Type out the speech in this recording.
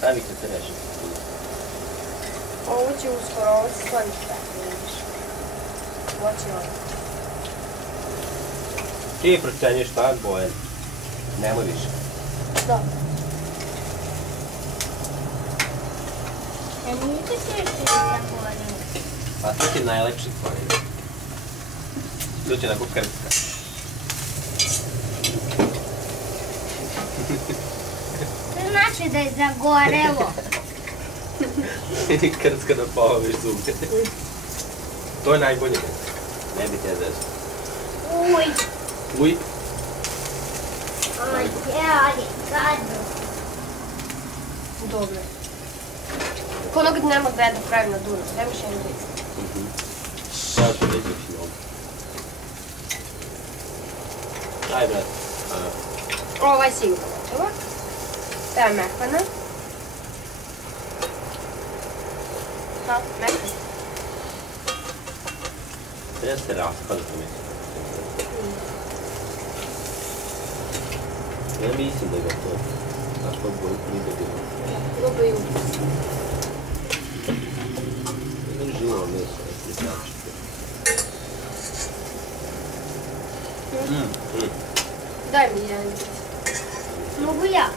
Stavite se reći. Ovo će uskoro, ovo se slavi tako, vidiš. Ovo će ovo. Ti procenješ šta, Bojan? Nemoj više. Da. Ja niste se još zagovorili. Pa to ti je najlepši tvoje. To će onako krcka. To znači da je zagorelo. Krcka da poloviš zube. To je najbolje. Ne bi te zezu. Uj. Uj. Aj, ali, gadno. Dobro. Ko onog nema gde da pravi na dunu, sve mi še ne vidi. Sada ću reći još mnogo. Aj, brat. Ovaj sigurno gotovo. To je mekana. Da, mekana. Treba se raspada to mislim. Ja mislim da je gotovo. Znaš pa boju nije bilo. Dobro i ukus. Ne živo meso, ne pričačite. Daj mi jedan. Mogu ja?